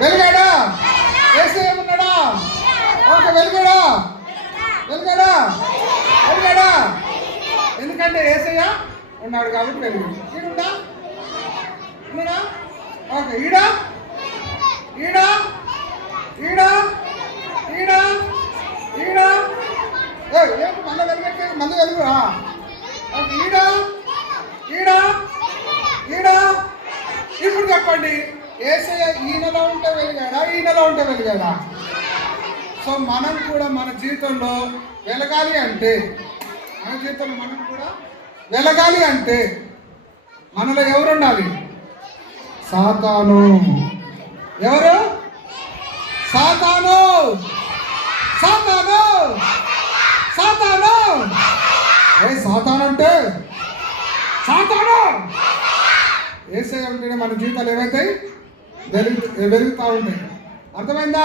వెలిగాడా? యేసయ్య ఉన్నాడా? ఓకే, వెలిగాడా? వెలిగాడా? వెలిగాడా? ఎందుకంటే యేసయ్య ఉన్నాడు కాబట్టి వెలిగాడు. ఈడుందా? ఉన్నాడా? ఓకే, ఈడా ఈడా ఈడా ఈడా ఈడా ఏంటి మళ్ళీ వెలిగట్లేదు? మళ్ళీ వెలుగు. ఓకే, ఈడా ఈడా ఈడా. ఇప్పుడు చెప్పండి, యేసయ్య ఈయనలో ఉంటే వెలిగాడా, ఈయనలో ఉంటే వెలిగాడా? సో మనం కూడా మన జీవితంలో వెలగాలి అంటే, మన జీవితంలో మనం కూడా వెలగాలి అంటే మనలో ఎవరు ఉండాలి? సాతాను. ఎవరు? సాతాను. సాతాను. సాతాను. సాతాను అంటే సాతాను. యేసయ్య ఉంటేనే మన జీవితాలు ఏవైతాయి? వెలుగుతూ ఉంటాయి. అర్థమైందా?